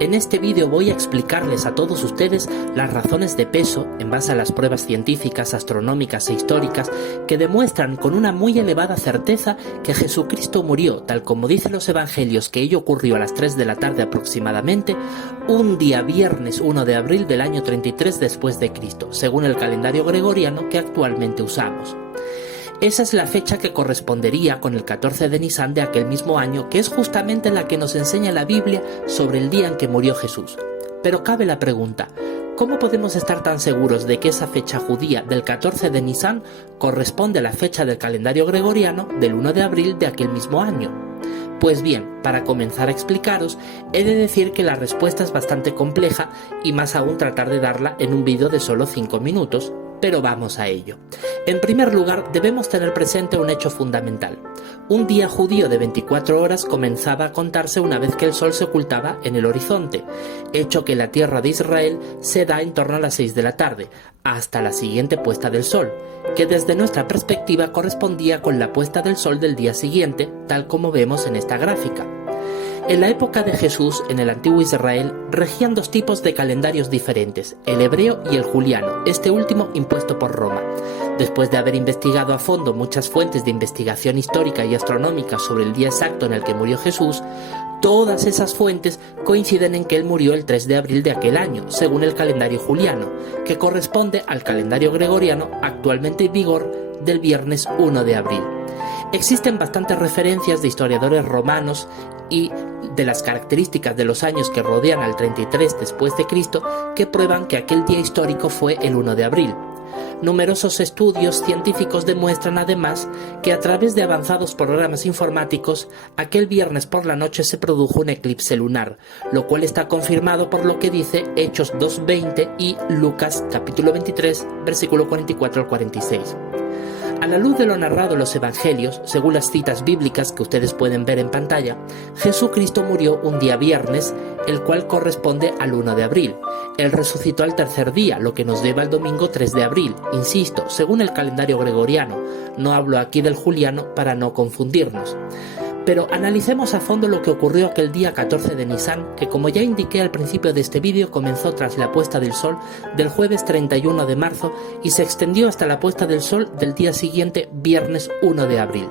En este vídeo voy a explicarles a todos ustedes las razones de peso, en base a las pruebas científicas, astronómicas e históricas, que demuestran con una muy elevada certeza que Jesucristo murió, tal como dicen los evangelios que ello ocurrió a las 3 de la tarde aproximadamente, un día viernes 1 de abril del año 33 después de Cristo, según el calendario gregoriano que actualmente usamos. Esa es la fecha que correspondería con el 14 de Nisan de aquel mismo año, que es justamente la que nos enseña la Biblia sobre el día en que murió Jesús. Pero cabe la pregunta, ¿cómo podemos estar tan seguros de que esa fecha judía del 14 de Nisan corresponde a la fecha del calendario gregoriano del 1 de abril de aquel mismo año? Pues bien, para comenzar a explicaros, he de decir que la respuesta es bastante compleja y más aún tratar de darla en un vídeo de solo 5 minutos. Pero vamos a ello. En primer lugar, debemos tener presente un hecho fundamental. Un día judío de 24 horas comenzaba a contarse una vez que el sol se ocultaba en el horizonte, hecho que en la tierra de Israel se da en torno a las 6 de la tarde, hasta la siguiente puesta del sol, que desde nuestra perspectiva correspondía con la puesta del sol del día siguiente, tal como vemos en esta gráfica. En la época de Jesús, en el antiguo Israel, regían dos tipos de calendarios diferentes, el hebreo y el juliano, este último impuesto por Roma. Después de haber investigado a fondo muchas fuentes de investigación histórica y astronómica sobre el día exacto en el que murió Jesús, todas esas fuentes coinciden en que él murió el 3 de abril de aquel año, según el calendario juliano, que corresponde al calendario gregoriano actualmente en vigor del viernes 1 de abril. Existen bastantes referencias de historiadores romanos y de las características de los años que rodean al 33 después de Cristo que prueban que aquel día histórico fue el 1 de abril. Numerosos estudios científicos demuestran además que a través de avanzados programas informáticos, aquel viernes por la noche se produjo un eclipse lunar, lo cual está confirmado por lo que dice Hechos 2:20 y Lucas capítulo 23, versículo 44 al 46. A la luz de lo narrado en los evangelios, según las citas bíblicas que ustedes pueden ver en pantalla, Jesucristo murió un día viernes, el cual corresponde al 1 de abril. Él resucitó al tercer día, lo que nos lleva al domingo 3 de abril, insisto, según el calendario gregoriano. No hablo aquí del juliano para no confundirnos. Pero analicemos a fondo lo que ocurrió aquel día 14 de Nisan, que como ya indiqué al principio de este vídeo comenzó tras la puesta del sol del jueves 31 de marzo y se extendió hasta la puesta del sol del día siguiente, viernes 1 de abril.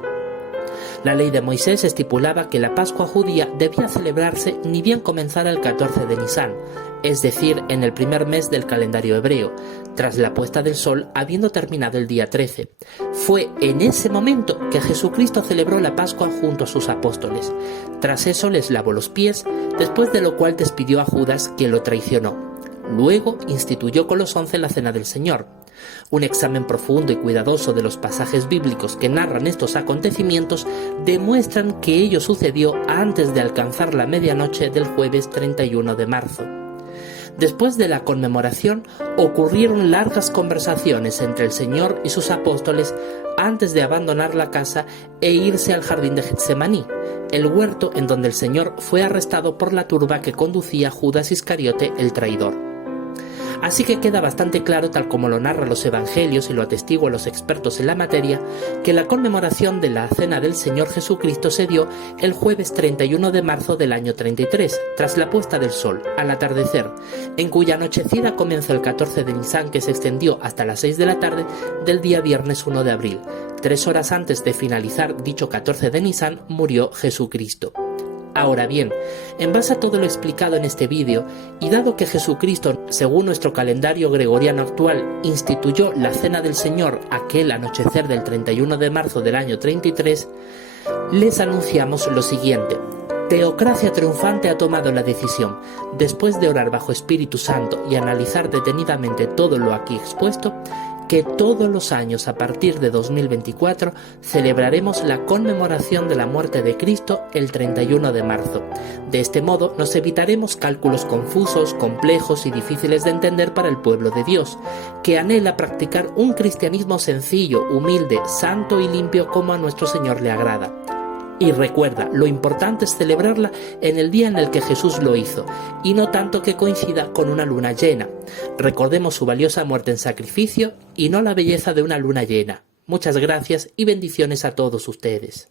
La ley de Moisés estipulaba que la Pascua judía debía celebrarse ni bien comenzara el 14 de Nisan, es decir, en el primer mes del calendario hebreo, tras la puesta del sol habiendo terminado el día 13. Fue en ese momento que Jesucristo celebró la Pascua junto a sus apóstoles. Tras eso les lavó los pies, después de lo cual despidió a Judas, quien lo traicionó. Luego instituyó con los 11 la Cena del Señor. Un examen profundo y cuidadoso de los pasajes bíblicos que narran estos acontecimientos demuestran que ello sucedió antes de alcanzar la medianoche del jueves 31 de marzo. Después de la conmemoración, ocurrieron largas conversaciones entre el Señor y sus apóstoles antes de abandonar la casa e irse al jardín de Getsemaní, el huerto en donde el Señor fue arrestado por la turba que conducía Judas Iscariote, el traidor. Así que queda bastante claro, tal como lo narran los evangelios y lo atestiguan los expertos en la materia, que la conmemoración de la Cena del Señor Jesucristo se dio el jueves 31 de marzo del año 33, tras la puesta del sol, al atardecer, en cuya anochecida comenzó el 14 de Nisan, que se extendió hasta las 6 de la tarde del día viernes 1 de abril. 3 horas antes de finalizar dicho 14 de Nisan murió Jesucristo. Ahora bien, en base a todo lo explicado en este vídeo, y dado que Jesucristo, según nuestro calendario gregoriano actual, instituyó la Cena del Señor aquel anochecer del 31 de marzo del año 33, les anunciamos lo siguiente. Teocracia Triunfante ha tomado la decisión, después de orar bajo Espíritu Santo y analizar detenidamente todo lo aquí expuesto, que todos los años a partir de 2024 celebraremos la conmemoración de la muerte de Cristo el 31 de marzo. De este modo nos evitaremos cálculos confusos, complejos y difíciles de entender para el pueblo de Dios, que anhela practicar un cristianismo sencillo, humilde, santo y limpio como a nuestro Señor le agrada. Y recuerda, lo importante es celebrarla en el día en el que Jesús lo hizo, y no tanto que coincida con una luna llena. Recordemos su valiosa muerte en sacrificio y no la belleza de una luna llena. Muchas gracias y bendiciones a todos ustedes.